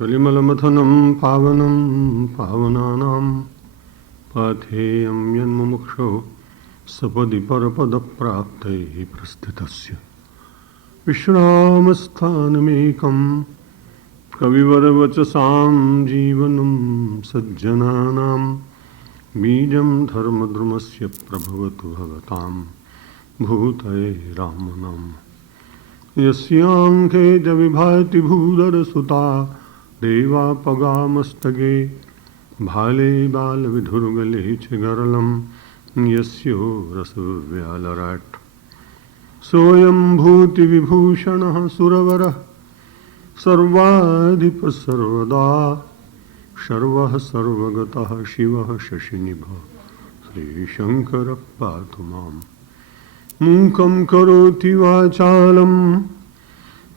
कलिमलमथनं पावनं पावनानां पाथेयं यन्मुमुक्षो सपदि परपदप्राप्तैः प्रस्थितस्य विश्रामस्थानमेकं कविवरवचसां जीवनं सज्जनानां बीजं धर्मद्रुमस्य प्रभवतु भवतां भूतये रामनाम यस्यांखे च विभाति भूधरसुता देवापगामस्तके भाले बालविधुर्गले च गरलं यस्यो रसव्यालराट् सोऽयं भूतिविभूषणः सुरवरः सर्वाधिपः सर्वदा सर्वः सर्वगतः शिवः शशिनिभः श्रीशङ्करः पातु माम् मूकं करोति वाचालं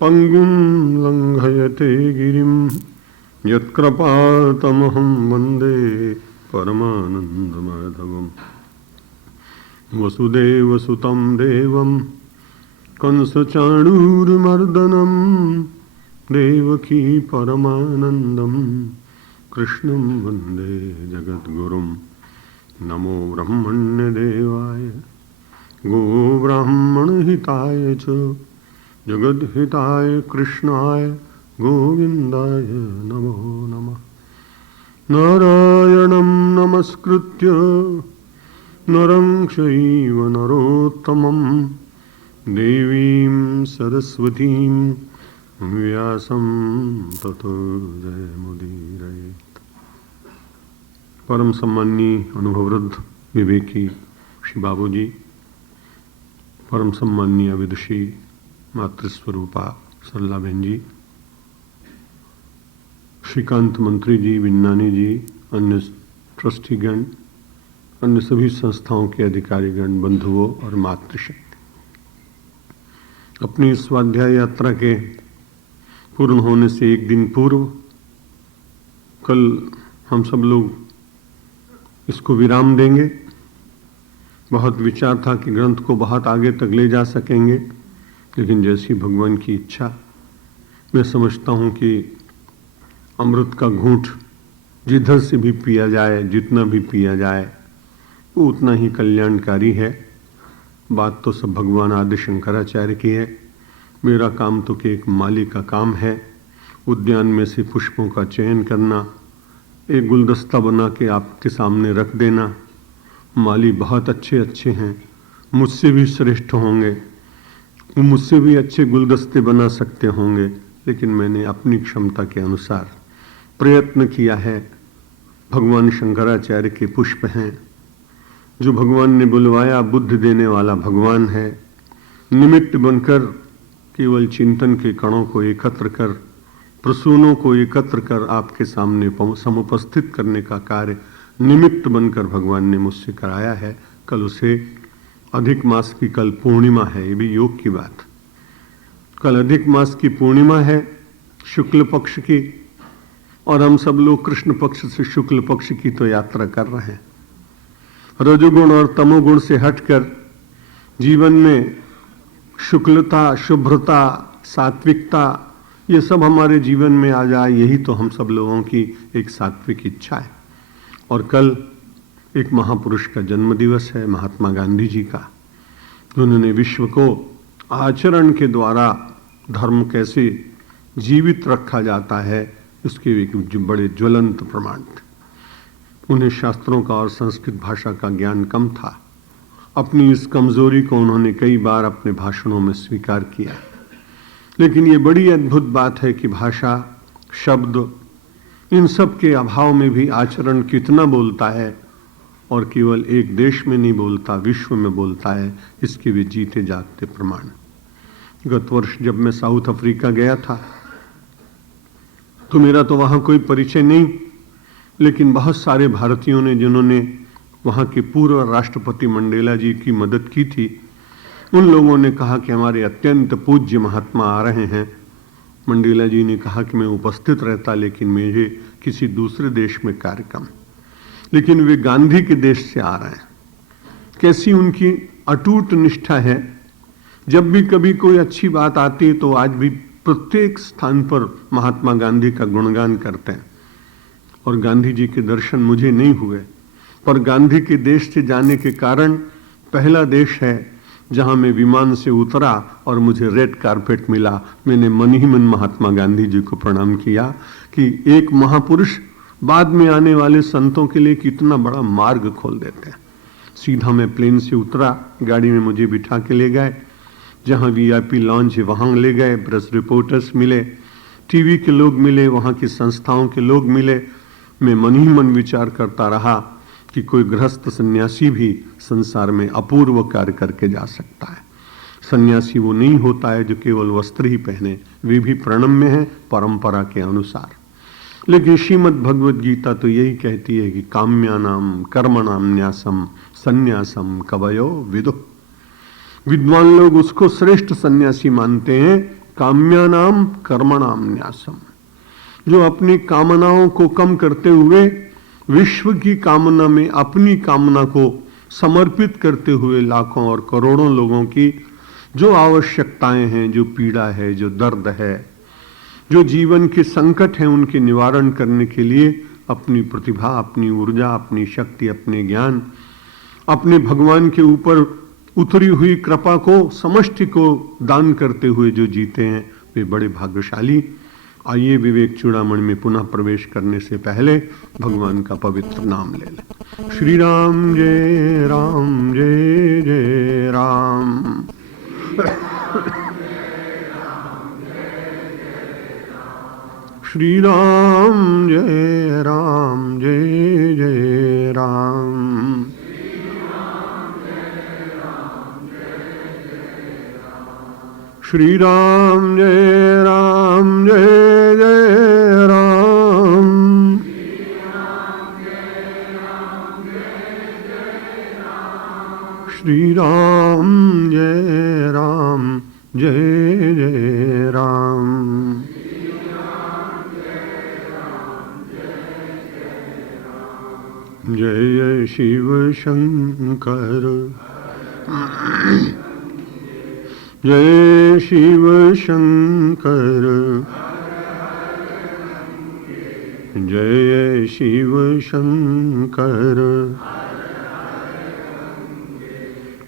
पङ्गुं लङ्घयते गिरिं यत्कृपातमहं वन्दे परमानन्दमाधवम् वसुदेवसुतं देवं कंसचाणूरमर्दनं देवकी परमानन्दं कृष्णं वन्दे जगद्गुरुं नमो ब्रह्मण्यदेवाय गोब्राह्मणहिताय च जगद्हिताय कृष्णाय गोविन्दाय नमो नमः। नारायणं नमस्कृत्य नरं चैव नरोत्तमं देवीं सरस्वतीं व्यासं ततो जयमुदीरयेत्। परम सम्माननीय अनुभववृद्ध विवेकी श्री बाबूजी, परम सम्माननीय विदुषी मातृस्वरूपा सरला बहन जी, श्रीकांत मंत्री जी, विन्नानी जी, अन्य ट्रस्टीगण, अन्य सभी संस्थाओं के अधिकारीगण, बंधुओं और मातृशक्ति, अपनी स्वाध्याय यात्रा के पूर्ण होने से एक दिन पूर्व कल हम सब लोग इसको विराम देंगे। बहुत विचार था कि ग्रंथ को बहुत आगे तक ले जा सकेंगे, लेकिन जैसी भगवान की इच्छा। मैं समझता हूँ कि अमृत का घूंट जिधर से भी पिया जाए, जितना भी पिया जाए, वो उतना ही कल्याणकारी है। बात तो सब भगवान आदि शंकराचार्य की है। मेरा काम तो कि एक माली का काम है। उद्यान में से पुष्पों का चयन करना, एक गुलदस्ता बना के आपके सामने रख देना। माली बहुत अच्छे अच्छे हैं, मुझसे भी श्रेष्ठ होंगे, मुझसे भी अच्छे गुलदस्ते बना सकते होंगे, लेकिन मैंने अपनी क्षमता के अनुसार प्रयत्न किया है। भगवान शंकराचार्य के पुष्प हैं, जो भगवान ने बुलवाया, बुद्धि देने वाला भगवान है। निमित्त बनकर केवल चिंतन के कणों को एकत्र कर, प्रसूनों को एकत्र कर आपके सामने समुपस्थित करने का कार्य निमित्त बनकर भगवान ने मुझसे कराया है। कल उसे अधिक मास की, कल पूर्णिमा है, ये भी योग की बात। कल अधिक मास की पूर्णिमा है, शुक्ल पक्ष की, और हम सब लोग कृष्ण पक्ष से शुक्ल पक्ष की तो यात्रा कर रहे हैं। रजोगुण और तमोगुण से हटकर जीवन में शुक्लता, शुभ्रता, सात्विकता, ये सब हमारे जीवन में आ जाए, यही तो हम सब लोगों की एक सात्विक इच्छा है। और कल एक महापुरुष का जन्मदिवस है, महात्मा गांधी जी का, जिन्होंने विश्व को आचरण के द्वारा धर्म कैसे जीवित रखा जाता है उसके एक बड़े ज्वलंत प्रमाण थे। उन्हें शास्त्रों का और संस्कृत भाषा का ज्ञान कम था। अपनी इस कमजोरी को उन्होंने कई बार अपने भाषणों में स्वीकार किया। लेकिन ये बड़ी अद्भुत बात है कि भाषा, शब्द, इन सब के अभाव में भी आचरण कितना बोलता है, और केवल एक देश में नहीं बोलता, विश्व में बोलता है। इसके भी जीते जागते प्रमाण। गत वर्ष जब मैं साउथ अफ्रीका गया था तो मेरा तो वहाँ कोई परिचय नहीं, लेकिन बहुत सारे भारतीयों ने, जिन्होंने वहाँ के पूर्व राष्ट्रपति मंडेला जी की मदद की थी, उन लोगों ने कहा कि हमारे अत्यंत पूज्य महात्मा आ रहे हैं। मंडेला जी ने कहा कि मैं उपस्थित रहता, लेकिन मुझे किसी दूसरे देश में कार्यक्रम, लेकिन वे गांधी के देश से आ रहे हैं। कैसी उनकी अटूट निष्ठा है। जब भी कभी कोई अच्छी बात आती है तो आज भी प्रत्येक स्थान पर महात्मा गांधी का गुणगान करते हैं। और गांधी जी के दर्शन मुझे नहीं हुए, पर गांधी के देश से जाने के कारण पहला देश है जहां मैं विमान से उतरा और मुझे रेड कारपेट मिला। मैंने मन ही मन महात्मा गांधी जी को प्रणाम किया कि एक महापुरुष बाद में आने वाले संतों के लिए कितना बड़ा मार्ग खोल देते हैं। सीधा मैं प्लेन से उतरा, गाड़ी में मुझे बिठा के ले गए, जहां वीआईपी लॉन्च है वहां ले गए। प्रेस रिपोर्टर्स मिले, टीवी के लोग मिले, वहां की संस्थाओं के लोग मिले। मैं मन ही मन विचार करता रहा कि कोई गृहस्थ सन्यासी भी संसार में अपूर्व कार्य करके जा सकता है। सन्यासी वो नहीं होता है जो केवल वस्त्र ही पहने, वे भी प्रणम्य है परंपरा के अनुसार। लेकिन श्रीमद् भगवद गीता तो यही कहती है कि काम्यानाम कर्मणाम न्यासम सन्यासम कवयो विदुः। विद्वान लोग उसको श्रेष्ठ सन्यासी मानते हैं, काम्यानाम कर्मणाम न्यासम, जो अपनी कामनाओं को कम करते हुए विश्व की कामना में अपनी कामना को समर्पित करते हुए लाखों और करोड़ों लोगों की जो आवश्यकताएं हैं, जो पीड़ा है, जो दर्द है, जो जीवन के संकट हैं, उनके निवारण करने के लिए अपनी प्रतिभा, अपनी ऊर्जा, अपनी शक्ति, अपने ज्ञान, अपने भगवान के ऊपर उतरी हुई कृपा को, समष्टि को दान करते हुए जो जीते हैं, वे बड़े भाग्यशाली। आइए विवेक चूड़ामणि में पुनः प्रवेश करने से पहले भगवान का पवित्र नाम ले लें। श्री राम जय राम जय जय राम। श्री राम जय राम जय जय राम। श्री राम जय राम जय जय राम। श्री राम जय राम जय जय राम। जय शिव शंकर जय शिव शंकर जय शिव शंकर।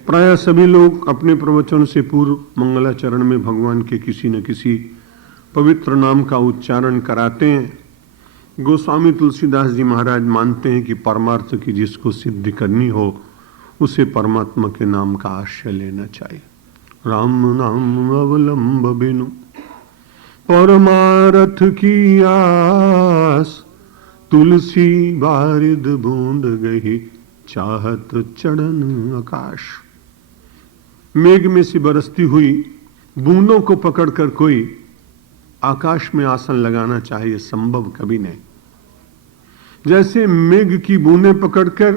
प्राय सभी लोग अपने प्रवचन से पूर्व मंगलाचरण में भगवान के किसी न किसी पवित्र नाम का उच्चारण कराते हैं। गोस्वामी तुलसीदास जी महाराज मानते हैं कि परमार्थ की जिसको सिद्धि करनी हो उसे परमात्मा के नाम का आश्रय लेना चाहिए। राम नाम अवलंब बिनु परमारथ की आस, तुलसी बारिद बूंद गई चाहत चढ़न आकाश। मेघ में सी बरसती हुई बूंदों को पकड़कर कोई आकाश में आसन लगाना चाहिए, संभव कभी नहीं। जैसे मेघ की बूंदें पकड़कर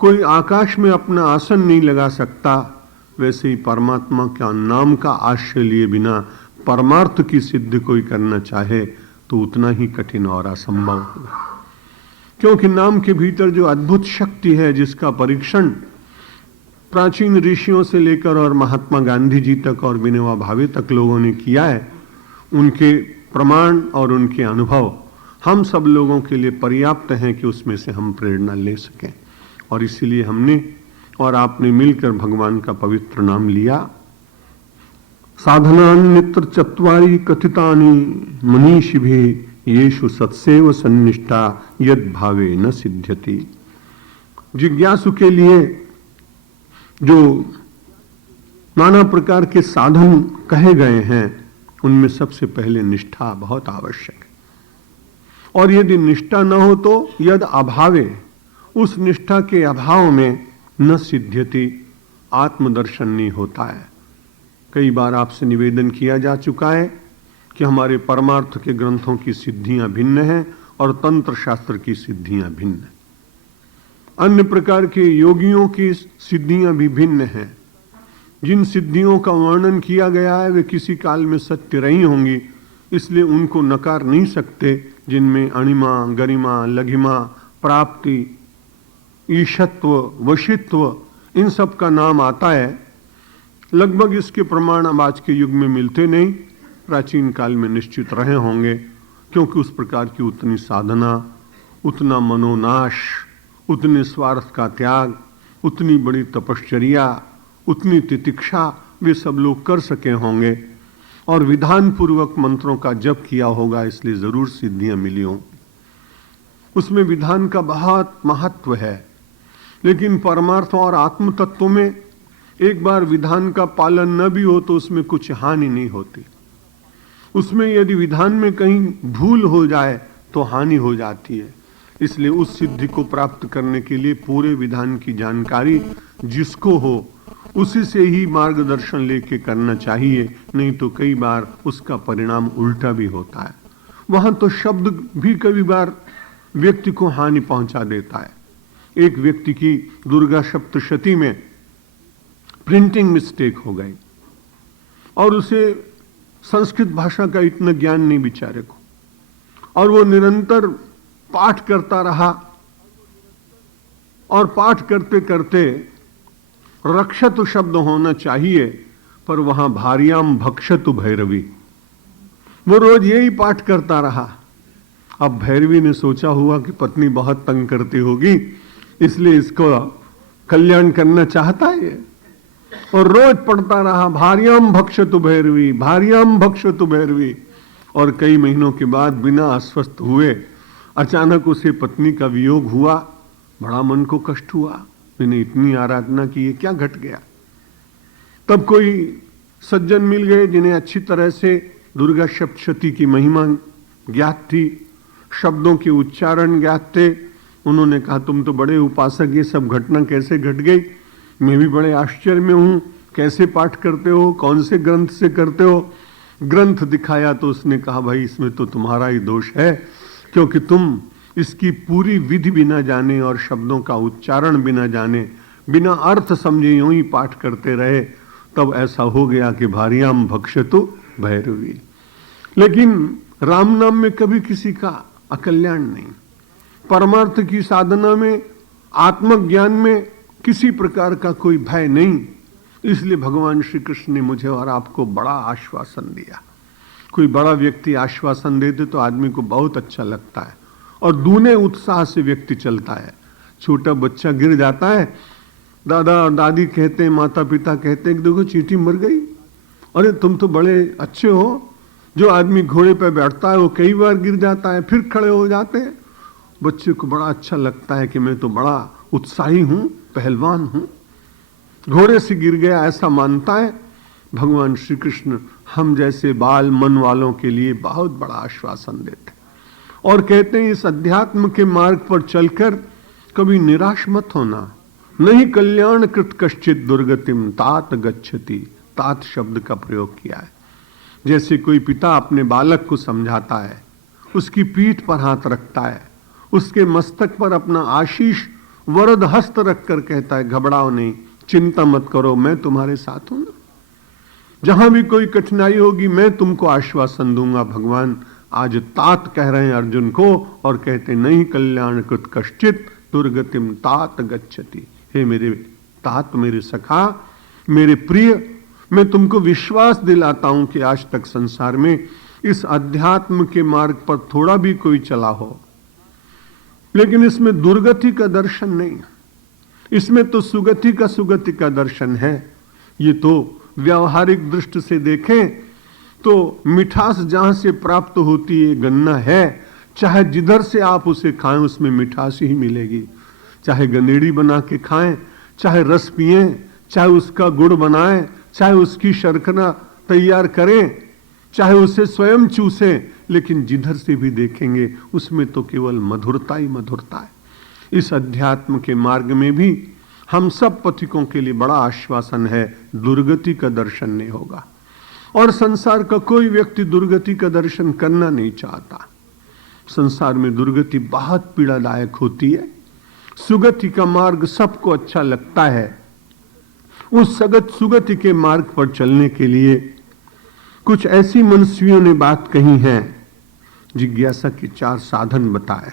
कोई आकाश में अपना आसन नहीं लगा सकता, वैसे ही परमात्मा का नाम का आश्रय लिए बिना परमार्थ की सिद्धि कोई करना चाहे तो उतना ही कठिन और असंभव होगा। क्योंकि नाम के भीतर जो अद्भुत शक्ति है, जिसका परीक्षण प्राचीन ऋषियों से लेकर और महात्मा गांधी जी तक और विनोबा भावे तक लोगों ने किया है, उनके प्रमाण और उनके अनुभव हम सब लोगों के लिए पर्याप्त हैं कि उसमें से हम प्रेरणा ले सकें। और इसीलिए हमने और आपने मिलकर भगवान का पवित्र नाम लिया। साधनान्यत्र चत्वारि कथितानि मनीषिभिः येषु सत्सेव सन्निष्ठा यद भावे न सिद्ध्यति। जिज्ञासु के लिए जो नाना प्रकार के साधन कहे गए हैं, उनमें सबसे पहले निष्ठा बहुत आवश्यक है। और यदि निष्ठा न हो तो यद अभावे, उस निष्ठा के अभाव में न सिद्ध्यति, आत्मदर्शन नहीं होता है। कई बार आपसे निवेदन किया जा चुका है कि हमारे परमार्थ के ग्रंथों की सिद्धियां भिन्न हैं और तंत्र शास्त्र की सिद्धियां भिन्न हैं। अन्य प्रकार के योगियों की सिद्धियां भी भिन्न हैं। जिन सिद्धियों का वर्णन किया गया है वे किसी काल में सत्य रही होंगी, इसलिए उनको नकार नहीं सकते। जिनमें अणिमा, गरिमा, लघिमा, प्राप्ति, ईशत्व, वशित्व, इन सब का नाम आता है। लगभग इसके प्रमाण अब आज के युग में मिलते नहीं, प्राचीन काल में निश्चित रहे होंगे, क्योंकि उस प्रकार की उतनी साधना, उतना मनोनाश, उतने स्वार्थ का त्याग, उतनी बड़ी तपश्चर्या, उतनी तितिक्षा वे सब लोग कर सके होंगे और विधान पूर्वक मंत्रों का जप किया होगा, इसलिए जरूर सिद्धियां मिली हों। उसमें विधान का बहुत महत्व है, लेकिन परमार्थ और आत्म तत्व में एक बार विधान का पालन न भी हो तो उसमें कुछ हानि नहीं होती। उसमें यदि विधान में कहीं भूल हो जाए तो हानि हो जाती है। इसलिए उस सिद्धि को प्राप्त करने के लिए पूरे विधान की जानकारी जिसको हो उसी से ही मार्गदर्शन लेके करना चाहिए, नहीं तो कई बार उसका परिणाम उल्टा भी होता है। वहां तो शब्द भी कई बार व्यक्ति को हानि पहुंचा देता है। एक व्यक्ति की दुर्गा सप्तशती में प्रिंटिंग मिस्टेक हो गई और उसे संस्कृत भाषा का इतना ज्ञान नहीं बेचारे को, और वो निरंतर पाठ करता रहा और पाठ करते करते रक्षतु शब्द होना चाहिए, पर वहां भार्याम भक्षतु भैरवी, वो रोज यही पाठ करता रहा। अब भैरवी ने सोचा हुआ कि पत्नी बहुत तंग करती होगी, इसलिए इसको कल्याण करना चाहता है, और रोज पढ़ता रहा भार्याम भक्षतु भैरवी, भार्याम भक्षतु भैरवी। और कई महीनों के बाद बिना अस्वस्थ हुए अचानक उसे पत्नी का वियोग हुआ। बड़ा मन को कष्ट हुआ, मैंने इतनी आराधना की, क्या घट गया। तब कोई सज्जन मिल गए जिन्हें अच्छी तरह से दुर्गा सप्तशती की महिमा ज्ञात थी, शब्दों के उच्चारण ज्ञात थे। उन्होंने कहा तुम तो बड़े उपासक, ये सब घटना कैसे घट गई, मैं भी बड़े आश्चर्य में हूं, कैसे पाठ करते हो, कौन से ग्रंथ से करते हो। ग्रंथ दिखाया तो उसने कहा भाई इसमें तो तुम्हारा ही दोष है, क्योंकि तुम इसकी पूरी विधि बिना जाने और शब्दों का उच्चारण बिना जाने, बिना अर्थ समझे यूं ही पाठ करते रहे, तब ऐसा हो गया कि भार्याम भक्षतु भैरवी। लेकिन राम नाम में कभी किसी का अकल्याण नहीं, परमार्थ की साधना में, आत्मज्ञान में किसी प्रकार का कोई भय नहीं। इसलिए भगवान श्री कृष्ण ने मुझे और आपको बड़ा आश्वासन दिया। कोई बड़ा व्यक्ति आश्वासन दे दे तो आदमी को बहुत अच्छा लगता है और दूने उत्साह से व्यक्ति चलता है। छोटा बच्चा गिर जाता है, दादा और दादी कहते हैं, माता पिता कहते हैं कि देखो चींटी मर गई, अरे तुम तो बड़े अच्छे हो। जो आदमी घोड़े पर बैठता है वो कई बार गिर जाता है, फिर खड़े हो जाते हैं। बच्चे को बड़ा अच्छा लगता है कि मैं तो बड़ा उत्साही हूं, पहलवान हूं, घोड़े से गिर गया ऐसा मानता है। भगवान श्री कृष्ण हम जैसे बाल मन वालों के लिए बहुत बड़ा आश्वासन देते और कहते हैं इस अध्यात्म के मार्ग पर चलकर कभी निराश मत होना। नहीं कल्याण कृत कश्चित दुर्गतिम तात गच्छति, तात शब्द का प्रयोग किया है। जैसे कोई पिता अपने बालक को समझाता है, उसकी पीठ पर हाथ रखता है, उसके मस्तक पर अपना आशीष वरद हस्त रखकर कहता है घबराओ नहीं, चिंता मत करो, मैं तुम्हारे साथ हूं ना, जहां भी कोई कठिनाई होगी मैं तुमको आश्वासन दूंगा। भगवान आज तात कह रहे हैं अर्जुन को और कहते नहीं कल्याण कृत कश्चित दुर्गतिम तात गच्छति। हे मेरे तात, मेरे सखा, मेरे प्रिय, मैं तुमको विश्वास दिलाता हूं कि आज तक संसार में इस अध्यात्म के मार्ग पर थोड़ा भी कोई चला हो, लेकिन इसमें दुर्गति का दर्शन नहीं, इसमें तो सुगति का दर्शन है। ये तो व्यावहारिक दृष्टि से देखें तो मिठास जहां से प्राप्त होती है, गन्ना है, चाहे जिधर से आप उसे खाएं उसमें मिठास ही मिलेगी। चाहे गनेड़ी बना के खाएं, चाहे रस पिएं, चाहे उसका गुड़ बनाएं, चाहे उसकी शर्करा तैयार करें, चाहे उसे स्वयं चूसें, लेकिन जिधर से भी देखेंगे उसमें तो केवल मधुरता ही मधुरता है। इस अध्यात्म के मार्ग में भी हम सब पथिकों के लिए बड़ा आश्वासन है, दुर्गति का दर्शन नहीं होगा। और संसार का कोई व्यक्ति दुर्गति का दर्शन करना नहीं चाहता। संसार में दुर्गति बहुत पीड़ादायक होती है, सुगति का मार्ग सबको अच्छा लगता है। उस सुगति के मार्ग पर चलने के लिए कुछ ऐसी मनुष्यों ने बात कही है, जिज्ञासा के 4 साधन बताए।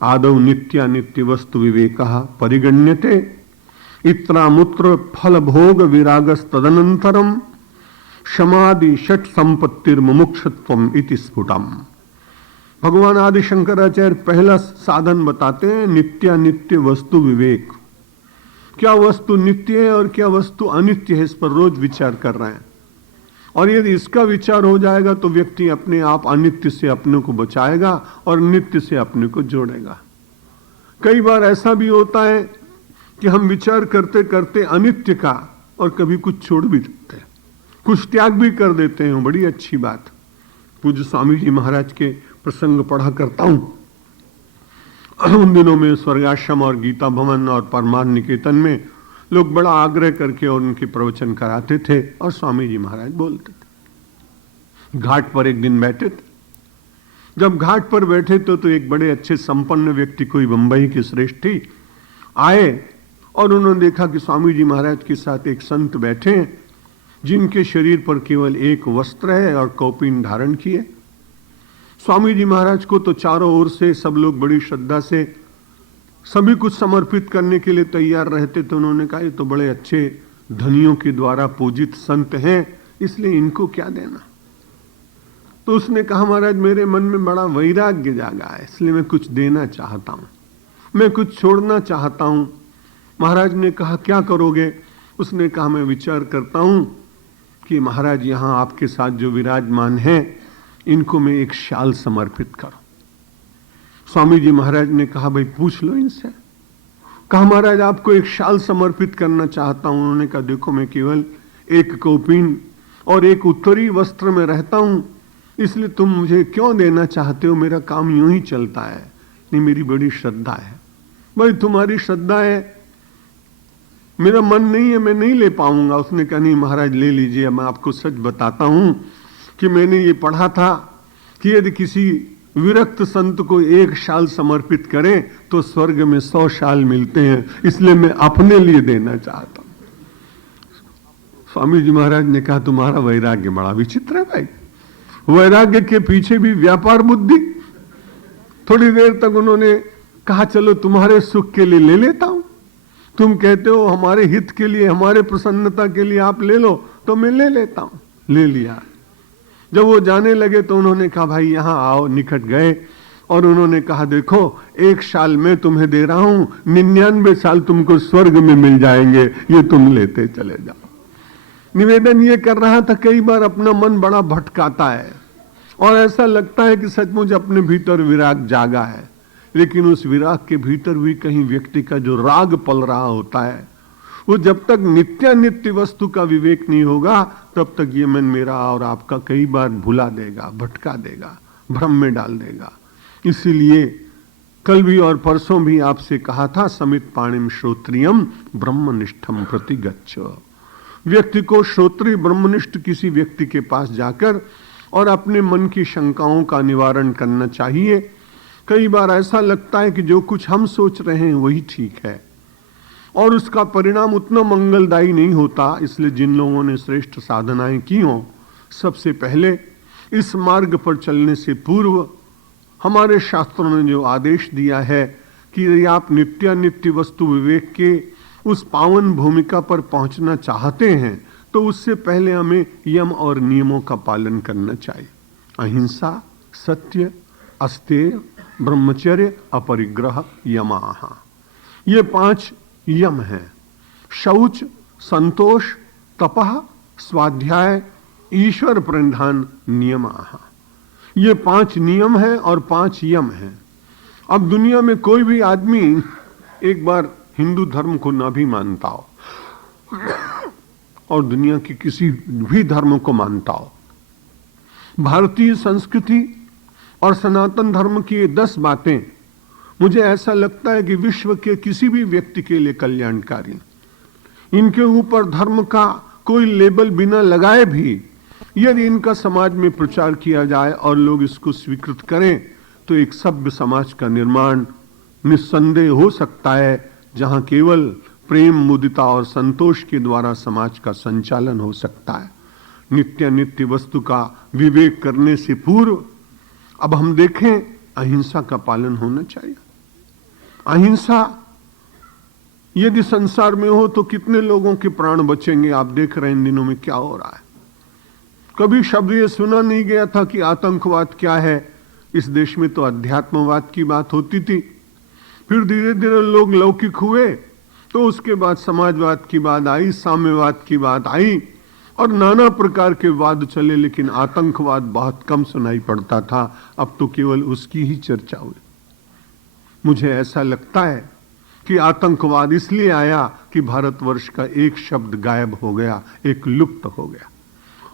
आदौ नित्यानित्य वस्तु विवेकः परिगण्यते, इत्रामुत्र फल भोग विरागस्तदनंतरम क्षमादि षट संपत्तिर मुमुक्षत्वम इति स्फुटम। भगवान आदि शंकराचार्य पहला साधन बताते हैं नित्यानित्य वस्तु विवेक। क्या वस्तु नित्य है और क्या वस्तु अनित्य है, इस पर रोज विचार कर रहे हैं। और यदि इसका विचार हो जाएगा तो व्यक्ति अपने आप अनित्य से अपने को बचाएगा और नित्य से अपने को जोड़ेगा। कई बार ऐसा भी होता है कि हम विचार करते करते अनित्य का और कभी कुछ छोड़ भी देते हैं, कुछ त्याग भी कर देते हैं, बड़ी अच्छी बात। पूज्य स्वामी जी महाराज के प्रसंग पढ़ा करता हूं। उन दिनों में स्वर्गाश्रम और गीता भवन और परमार्थ निकेतन में लोग बड़ा आग्रह करके और उनके प्रवचन कराते थे और स्वामी जी महाराज बोलते थे। घाट पर एक दिन बैठे थे। जब घाट पर बैठे तो एक बड़े अच्छे संपन्न व्यक्ति, कोई बंबई के श्रेष्ठी आए और उन्होंने देखा कि स्वामी जी महाराज के साथ एक संत बैठे हैं जिनके शरीर पर केवल एक वस्त्र है और कौपीन धारण किए। स्वामी जी महाराज को तो चारों ओर से सब लोग बड़ी श्रद्धा से सभी कुछ समर्पित करने के लिए तैयार रहते। तो उन्होंने कहा ये तो बड़े अच्छे धनियों के द्वारा पूजित संत हैं, इसलिए इनको क्या देना। तो उसने कहा महाराज मेरे मन में बड़ा वैराग्य जागा है, इसलिए मैं कुछ देना चाहता हूं, मैं कुछ छोड़ना चाहता हूं। महाराज ने कहा क्या करोगे। उसने कहा मैं विचार करता हूं कि महाराज यहां आपके साथ जो विराजमान है इनको मैं एक शाल समर्पित करूं। स्वामी जी महाराज ने कहा भाई पूछ लो इनसे। कहा महाराज आपको एक शाल समर्पित करना चाहता हूं। उन्होंने कहा देखो मैं केवल एक कौपीन और एक उत्तरी वस्त्र में रहता हूं, इसलिए तुम मुझे क्यों देना चाहते हो, मेरा काम यूं ही चलता है। नहीं मेरी बड़ी श्रद्धा है। भाई तुम्हारी श्रद्धा है, मेरा मन नहीं है, मैं नहीं ले पाऊंगा। उसने कहा नहीं महाराज ले लीजिए। मैं आपको सच बताता हूं कि मैंने ये पढ़ा था कि यदि किसी विरक्त संत को एक शाल समर्पित करें तो स्वर्ग में 100 शाल मिलते हैं, इसलिए मैं अपने लिए देना चाहता हूं। स्वामी जी महाराज ने कहा तुम्हारा वैराग्य बड़ा विचित्र है भाई, वैराग्य के पीछे भी व्यापार बुद्धि। थोड़ी देर तक उन्होंने कहा चलो तुम्हारे सुख के लिए ले लेता हूं, तुम कहते हो हमारे हित के लिए, हमारे प्रसन्नता के लिए आप ले लो, तो मैं ले लेता हूं। ले लिया। जब वो जाने लगे तो उन्होंने कहा भाई यहां आओ। निकट गए और उन्होंने कहा देखो एक साल मैं तुम्हें दे रहा हूं, 99 साल तुमको स्वर्ग में मिल जाएंगे, ये तुम लेते चले जाओ। निवेदन ये कर रहा था। कई बार अपना मन बड़ा भटकाता है और ऐसा लगता है कि सचमुच अपने भीतर विराग जागा है, लेकिन उस विराग के भीतर भी कहीं व्यक्ति का जो राग पल रहा होता है, वो जब तक नित्यानित्य वस्तु का विवेक नहीं होगा तब तक ये मन मेरा और आपका कई बार भुला देगा, भटका देगा, भ्रम में डाल देगा। इसीलिए कल भी और परसों भी आपसे कहा था समित पाणिम श्रोत्रियम ब्रह्मनिष्ठम प्रति गच्छ। व्यक्ति को श्रोत्रिय ब्रह्मनिष्ठ किसी व्यक्ति के पास जाकर और अपने मन की शंकाओं का निवारण करना चाहिए। कई बार ऐसा लगता है कि जो कुछ हम सोच रहे हैं वही ठीक है और उसका परिणाम उतना मंगलदायी नहीं होता। इसलिए जिन लोगों ने श्रेष्ठ साधनाएं की हों, सबसे पहले इस मार्ग पर चलने से पूर्व हमारे शास्त्रों ने जो आदेश दिया है कि यदि आप नित्यानित्य वस्तु विवेक के उस पावन भूमिका पर पहुंचना चाहते हैं तो उससे पहले हमें यम और नियमों का पालन करना चाहिए। अहिंसा, सत्य, अस्तेय, ब्रह्मचर्य, अपरिग्रह, यमाः, ये 5 यम है। शौच, संतोष, तपः, स्वाध्याय, ईश्वर प्रणिधान, नियमाः, ये 5 नियम है और 5 यम है। अब दुनिया में कोई भी आदमी एक बार हिंदू धर्म को ना भी मानता हो और दुनिया के किसी भी धर्म को मानता हो, भारतीय संस्कृति और सनातन धर्म की ये 10 बातें मुझे ऐसा लगता है कि विश्व के किसी भी व्यक्ति के लिए कल्याणकारी। इनके ऊपर धर्म का कोई लेबल बिना लगाए भी यदि इनका समाज में प्रचार किया जाए और लोग इसको स्वीकृत करें तो एक सभ्य समाज का निर्माण निस्संदेह हो सकता है, जहां केवल प्रेम, मुदिता और संतोष के द्वारा समाज का संचालन हो सकता है। नित्यानित्य वस्तु का विवेक करने से पूर्व अब हम देखें अहिंसा का पालन होना चाहिए। अहिंसा यदि संसार में हो तो कितने लोगों के प्राण बचेंगे। आप देख रहे हैं इन दिनों में क्या हो रहा है। कभी शब्द ये सुना नहीं गया था कि आतंकवाद क्या है। इस देश में तो अध्यात्मवाद की बात होती थी, फिर धीरे धीरे लोग लौकिक हुए, तो उसके बाद समाजवाद की बात आई, साम्यवाद की बात आई और नाना प्रकार के वाद चले, लेकिन आतंकवाद बहुत कम सुनाई पड़ता था। अब तो केवल उसकी ही चर्चा हुई। मुझे ऐसा लगता है कि आतंकवाद इसलिए आया कि भारतवर्ष का एक शब्द गायब हो गया, एक लुप्त हो गया।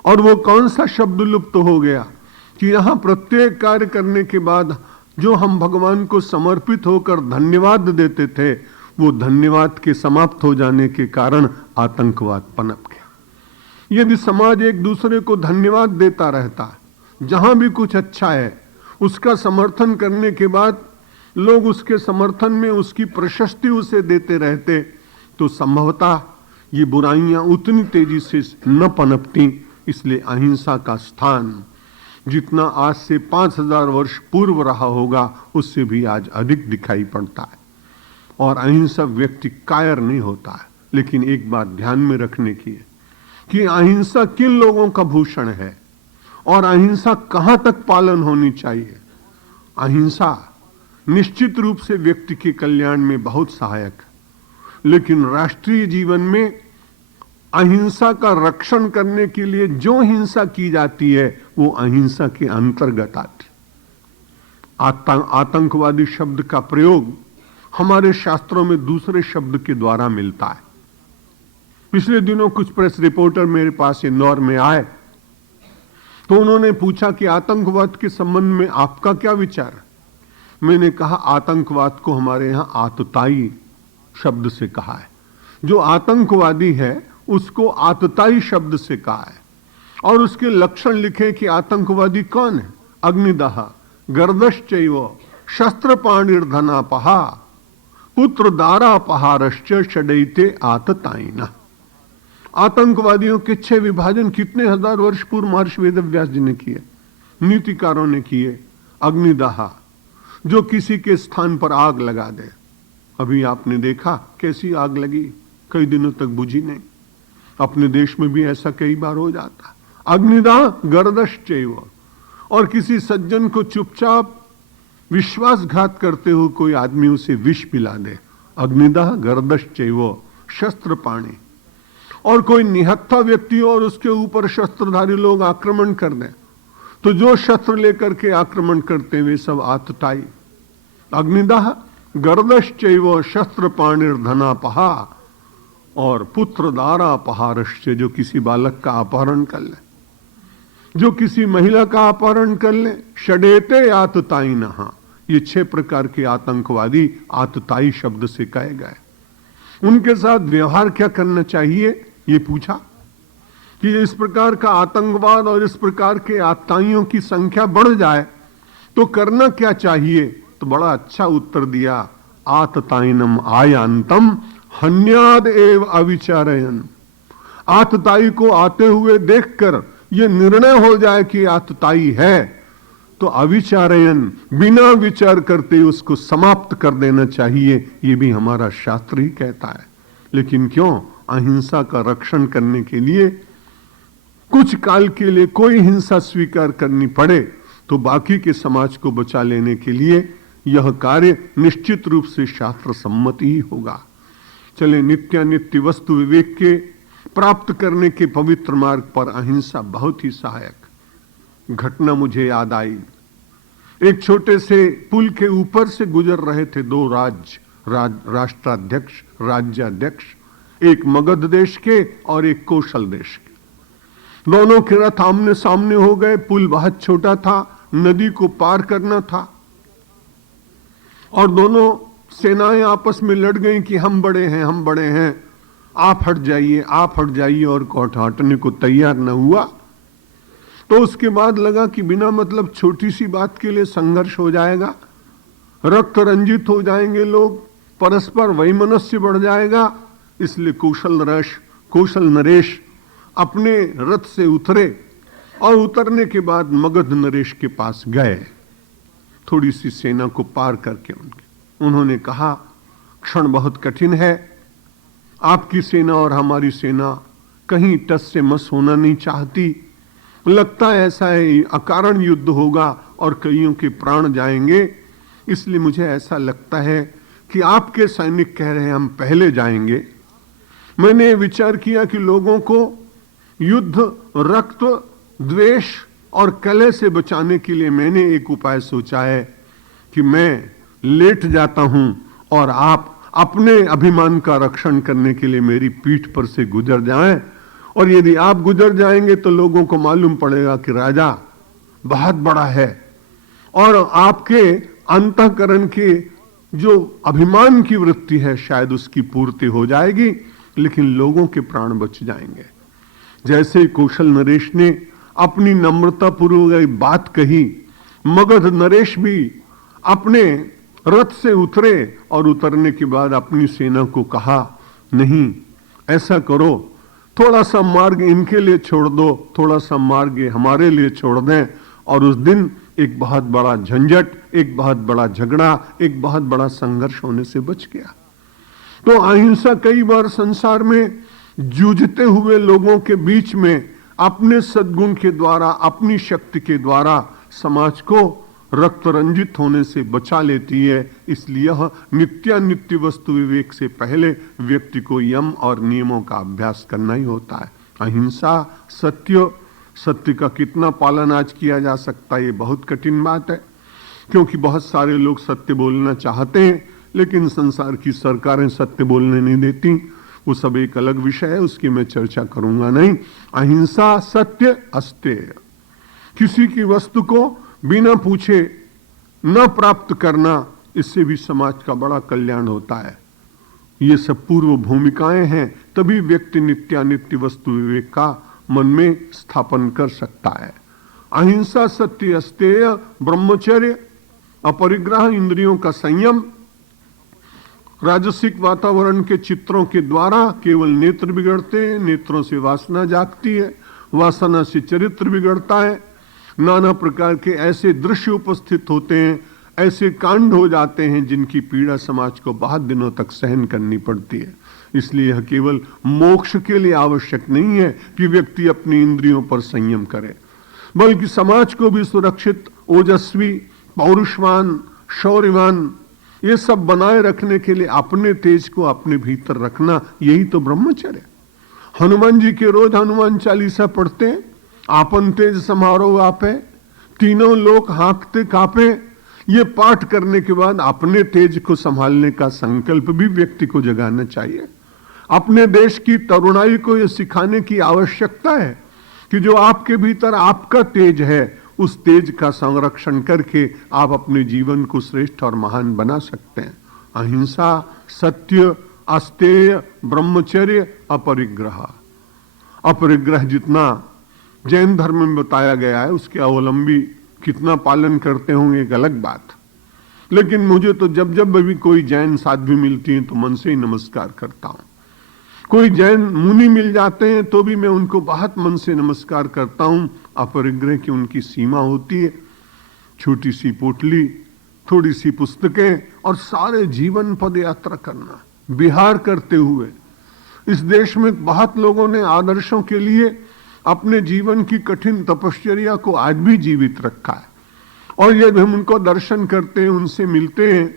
और वो कौन सा शब्द लुप्त हो गया कि यहां प्रत्येक कार्य करने के बाद जो हम भगवान को समर्पित होकर धन्यवाद देते थे, वो धन्यवाद के समाप्त हो जाने के कारण आतंकवाद पनप गया। यदि समाज एक दूसरे को धन्यवाद देता रहता, जहां भी कुछ अच्छा है उसका समर्थन करने के बाद लोग उसके समर्थन में उसकी प्रशस्ति उसे देते रहते, तो संभवतः ये बुराइयां उतनी तेजी से न पनपती। इसलिए अहिंसा का स्थान जितना आज से 5000 वर्ष पूर्व रहा होगा, उससे भी आज अधिक दिखाई पड़ता है। और अहिंसक व्यक्ति कायर नहीं होता है। लेकिन एक बात ध्यान में रखने की है कि अहिंसा किन लोगों का भूषण है और अहिंसा कहां तक पालन होनी चाहिए। अहिंसा निश्चित रूप से व्यक्ति के कल्याण में बहुत सहायक है, लेकिन राष्ट्रीय जीवन में अहिंसा का रक्षण करने के लिए जो हिंसा की जाती है वो अहिंसा के अंतर्गत आती। आतंकवादी शब्द का प्रयोग हमारे शास्त्रों में दूसरे शब्द के द्वारा मिलता है। पिछले दिनों कुछ प्रेस रिपोर्टर मेरे पास इंदौर में आए, तो उन्होंने पूछा कि आतंकवाद के संबंध में आपका क्या विचार है। मैंने कहा आतंकवाद को हमारे यहां आतताई शब्द से कहा है। जो आतंकवादी है उसको आतताई शब्द से कहा है और उसके लक्षण लिखे कि आतंकवादी कौन है। अग्निदाह, गर्दश्चैव, शस्त्रपाणिर्धनापहा, पुत्र दारापहारश्च षडैते आततायिनः। आतंकवादियों के 6 विभाजन कितने हजार वर्ष पूर्व महर्षि वेदव्यास जी ने किए, नीतिकारों ने किए। अग्निदाह, जो किसी के स्थान पर आग लगा दे। अभी आपने देखा कैसी आग लगी, कई दिनों तक बुझी नहीं। अपने देश में भी ऐसा कई बार हो जाता। अग्निदाह गर्दश्चैव, और किसी सज्जन को चुपचाप विश्वासघात करते हुए कोई आदमी उसे विष पिला दे। अग्निदाह गर्दश्चैव शस्त्रपाणि, और कोई निहत्था व्यक्ति और उसके ऊपर शस्त्रधारी लोग आक्रमण कर दें, तो जो शस्त्र लेकर के आक्रमण करते वे सब आतताई। अग्निदाह गर्दश्चैव शस्त्रपाणिर्धनापहा, और पुत्र दारापहारश्च, जो किसी बालक का अपहरण कर ले, जो किसी महिला का अपहरण कर ले। षडेते आततायिनः, ये 6 प्रकार के आतंकवादी आतताई शब्द से कहे गए। उनके साथ व्यवहार क्या करना चाहिए ये पूछा कि इस प्रकार का आतंकवाद और इस प्रकार के आतताइयों की संख्या बढ़ जाए तो करना क्या चाहिए। तो बड़ा अच्छा उत्तर दिया, आततायिनम आयांतम हन्याद एव अविचारयन। आतताई को आते हुए देखकर यह निर्णय हो जाए कि आतताई है, तो अविचारयन, बिना विचार करते उसको समाप्त कर देना चाहिए। ये भी हमारा शास्त्र ही कहता है। लेकिन क्यों, अहिंसा का रक्षण करने के लिए कुछ काल के लिए कोई हिंसा स्वीकार करनी पड़े, तो बाकी के समाज को बचा लेने के लिए यह कार्य निश्चित रूप से शास्त्र सम्मत ही होगा। चले, नित्यानित्य वस्तु विवेक के प्राप्त करने के पवित्र मार्ग पर अहिंसा बहुत ही सहायक। घटना मुझे याद आई। एक छोटे से पुल के ऊपर से गुजर रहे थे 2 राष्ट्राध्यक्ष, राज्याध्यक्ष, एक मगध देश के और एक कौशल देश के। दोनों के रथ आमने सामने हो गए। पुल बहुत छोटा था, नदी को पार करना था, और दोनों सेनाएं आपस में लड़ गई कि हम बड़े हैं, हम बड़े हैं, आप हट जाइए, आप हट जाइए, और कोर्ट हटने को तैयार न हुआ। तो उसके बाद लगा कि बिना मतलब छोटी सी बात के लिए संघर्ष हो जाएगा, रक्त रंजित हो जाएंगे लोग, परस्पर वैमनस्य बढ़ जाएगा। इसलिए कौशल नरेश अपने रथ से उतरे और उतरने के बाद मगध नरेश के पास गए, थोड़ी सी सेना को पार करके उन्होंने कहा, क्षण बहुत कठिन है, आपकी सेना और हमारी सेना कहीं टस से मस होना नहीं चाहती, लगता है ऐसा है अकारण युद्ध होगा और कईयों के प्राण जाएंगे, इसलिए मुझे ऐसा लगता है कि आपके सैनिक कह रहे हैं हम पहले जाएंगे। मैंने विचार किया कि लोगों को युद्ध, रक्त, द्वेष और कलह से बचाने के लिए मैंने एक उपाय सोचा है कि मैं लेट जाता हूं और आप अपने अभिमान का रक्षण करने के लिए मेरी पीठ पर से गुजर जाएं, और यदि आप गुजर जाएंगे तो लोगों को मालूम पड़ेगा कि राजा बहुत बड़ा है और आपके अंतःकरण के जो अभिमान की वृत्ति है शायद उसकी पूर्ति हो जाएगी, लेकिन लोगों के प्राण बच जाएंगे। जैसे कौशल नरेश ने अपनी नम्रता पूर्वक बात कही, मगध नरेश भी अपने रथ से उतरे और उतरने के बाद अपनी सेना को कहा, नहीं ऐसा करो, थोड़ा सा मार्ग इनके लिए छोड़ दो, थोड़ा सा मार्ग हमारे लिए छोड़ दें। और उस दिन एक बहुत बड़ा झंझट, एक बहुत बड़ा झगड़ा, एक बहुत बड़ा संघर्ष होने से बच गया। तो अहिंसा कई बार संसार में जूझते हुए लोगों के बीच में अपने सद्गुण के द्वारा, अपनी शक्ति के द्वारा समाज को रक्त रंजित होने से बचा लेती है। इसलिए यह नित्यानित्य वस्तु विवेक से पहले व्यक्ति को यम और नियमों का अभ्यास करना ही होता है। अहिंसा, सत्य, सत्य का कितना पालन आज किया जा सकता है ये बहुत कठिन बात है, क्योंकि बहुत सारे लोग सत्य बोलना चाहते हैं लेकिन संसार की सरकारें सत्य बोलने नहीं देती। वो सब एक अलग विषय है, उसकी मैं चर्चा करूंगा नहीं। अहिंसा, सत्य, अस्तेय, किसी की वस्तु को बिना पूछे न प्राप्त करना, इससे भी समाज का बड़ा कल्याण होता है। ये सब पूर्व भूमिकाएं हैं, तभी व्यक्ति नित्यानित्य वस्तु विवेक का मन में स्थापन कर सकता है। अहिंसा, सत्य, अस्तेय, ब्रह्मचर्य, अपरिग्रह, इंद्रियों का संयम, राजसिक वातावरण के चित्रों के द्वारा केवल नेत्र बिगड़ते हैं, नेत्रों से वासना जागती है, वासना से चरित्र बिगड़ता है, नाना प्रकार के ऐसे दृश्य उपस्थित होते हैं, ऐसे कांड हो जाते हैं जिनकी पीड़ा समाज को बहुत दिनों तक सहन करनी पड़ती है। इसलिए यह केवल मोक्ष के लिए आवश्यक नहीं है कि व्यक्ति अपनी इंद्रियों पर संयम करे, बल्कि समाज को भी सुरक्षित, ओजस्वी, पौरुषवान, शौर्यवान ये सब बनाए रखने के लिए अपने तेज को अपने भीतर रखना, यही तो ब्रह्मचर्य। हनुमान जी के रोज हनुमान चालीसा पढ़ते हैं, आपन तेज समारो आपे, तीनों लोग हाँकते कांपे। ये पाठ करने के बाद अपने तेज को संभालने का संकल्प भी व्यक्ति को जगाना चाहिए। अपने देश की तरुणाई को यह सिखाने की आवश्यकता है कि जो आपके भीतर आपका तेज है, उस तेज का संरक्षण करके आप अपने जीवन को श्रेष्ठ और महान बना सकते हैं। अहिंसा, सत्य, अस्तेय, ब्रह्मचर्य, अपरिग्रह। अपरिग्रह जितना जैन धर्म में बताया गया है उसके अवलंबी कितना पालन करते होंगे एक अलग बात, लेकिन मुझे तो जब जब भी कोई जैन साध्वी मिलती है तो मन से ही नमस्कार करता हूं। कोई जैन मुनि मिल जाते हैं तो भी मैं उनको बहुत मन से नमस्कार करता हूं। अपरिग्रह की उनकी सीमा होती है, छोटी सी पोटली, थोड़ी सी पुस्तकें और सारे जीवन पद यात्रा करना, विहार करते हुए। इस देश में बहुत लोगों ने आदर्शों के लिए अपने जीवन की कठिन तपश्चर्या को आज भी जीवित रखा है, और जब हम उनको दर्शन करते हैं, उनसे मिलते हैं,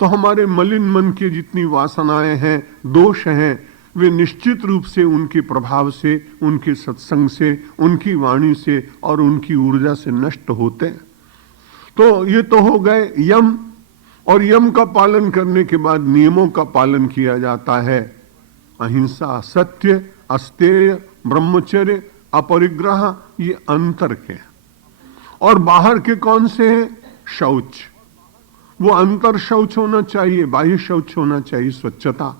तो हमारे मलिन मन की जितनी वासनाएं हैं, दोष हैं, वे निश्चित रूप से उनके प्रभाव से, उनके सत्संग से, उनकी वाणी से और उनकी ऊर्जा से नष्ट होते हैं। तो ये तो हो गए यम, और यम का पालन करने के बाद नियमों का पालन किया जाता है। अहिंसा, सत्य, अस्तेय, ब्रह्मचर्य, अपरिग्रह, ये अंतर के। और बाहर के कौन से हैं? शौच। वो अंतर शौच होना चाहिए, बाह्य शौच होना चाहिए, स्वच्छता।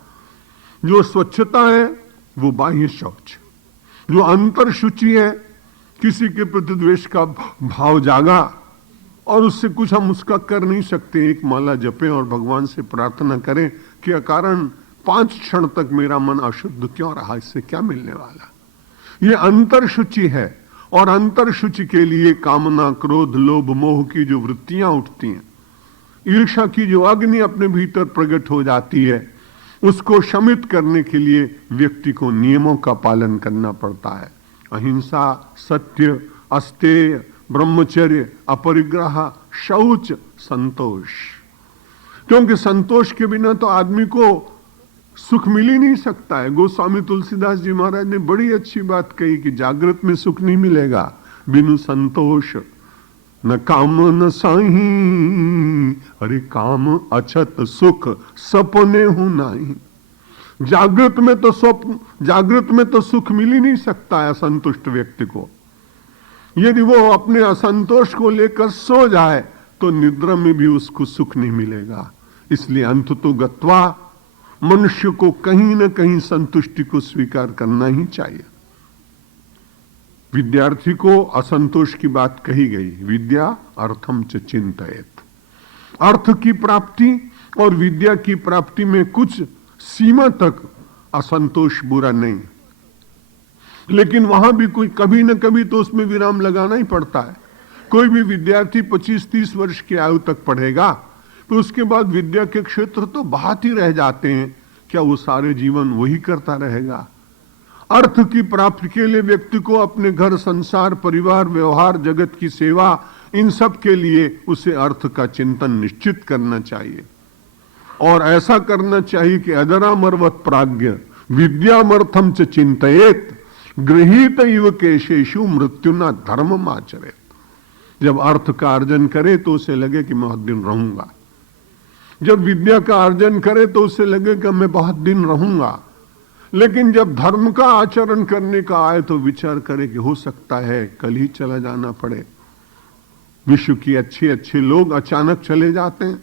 जो स्वच्छता है वो बाह्य शौच। जो अंतर शुचि है, किसी के प्रति द्वेष का भाव जागा और उससे कुछ हम उसका कर नहीं सकते, एक माला जपें और भगवान से प्रार्थना करें कि अकारण 5 क्षण तक मेरा मन अशुद्ध क्यों रहा, इससे क्या मिलने वाला। ये अंतर शुचि है, और अंतर शुचि के लिए कामना, क्रोध, लोभ, मोह की जो वृत्तियां उठती हैं, ईर्ष्या की जो अग्नि अपने भीतर प्रकट हो जाती है, उसको शमित करने के लिए व्यक्ति को नियमों का पालन करना पड़ता है। अहिंसा, सत्य, अस्तेय, ब्रह्मचर्य, अपरिग्रह, शौच, संतोष। क्योंकि संतोष के बिना तो आदमी को सुख मिल ही नहीं सकता है। गोस्वामी तुलसीदास जी महाराज ने बड़ी अच्छी बात कही कि जागृत में सुख नहीं मिलेगा बिनु संतोष, न काम न साही, अरे काम अछत सुख सपने हूं नाही। जागृत में तो स्वप्न, जागृत में तो सुख मिल ही नहीं सकता है असंतुष्ट व्यक्ति को। यदि वो अपने असंतोष को लेकर सो जाए तो निद्रा में भी उसको सुख नहीं मिलेगा। इसलिए अंततो गत्वा मनुष्य को कहीं न कहीं संतुष्टि को स्वीकार करना ही चाहिए। विद्यार्थी को असंतोष की बात कही गई, विद्या अर्थम च चिंतयेत। अर्थ की प्राप्ति और विद्या की प्राप्ति में कुछ सीमा तक असंतोष बुरा नहीं, लेकिन वहां भी कोई कभी न कभी तो उसमें विराम लगाना ही पड़ता है। कोई भी विद्यार्थी 25-30 वर्ष की आयु तक पढ़ेगा तो उसके बाद विद्या के क्षेत्र तो बहुत ही रह जाते हैं। क्या वो सारे जीवन वही करता रहेगा? अर्थ की प्राप्ति के लिए व्यक्ति को अपने घर, संसार, परिवार, व्यवहार, जगत की सेवा, इन सब के लिए उसे अर्थ का चिंतन निश्चित करना चाहिए। और ऐसा करना चाहिए कि अदरामर्वत प्राज्ञ विद्यामर्थम च चिंतयेत गृहीत इव केशेषु मृत्युना धर्मम आचरेत। जब अर्थ का अर्जन करे तो उसे लगे कि मैं बहुत दिन रहूंगा। जब विद्या का अर्जन करे तो उसे लगे कि मैं बहुत दिन रहूंगा। लेकिन जब धर्म का आचरण करने का आए तो विचार करे कि हो सकता है कल ही चला जाना पड़े। विश्व की अच्छे अच्छे लोग अचानक चले जाते हैं।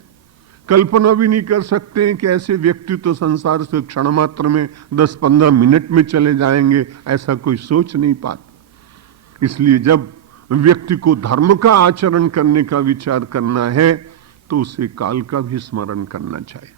कल्पना भी नहीं कर सकते हैं कि ऐसे व्यक्ति तो संसार से क्षण मात्र में 10-15 मिनट में चले जाएंगे, ऐसा कोई सोच नहीं पाता। इसलिए जब व्यक्ति को धर्म का आचरण करने का विचार करना है तो उसे काल का भी स्मरण करना चाहिए।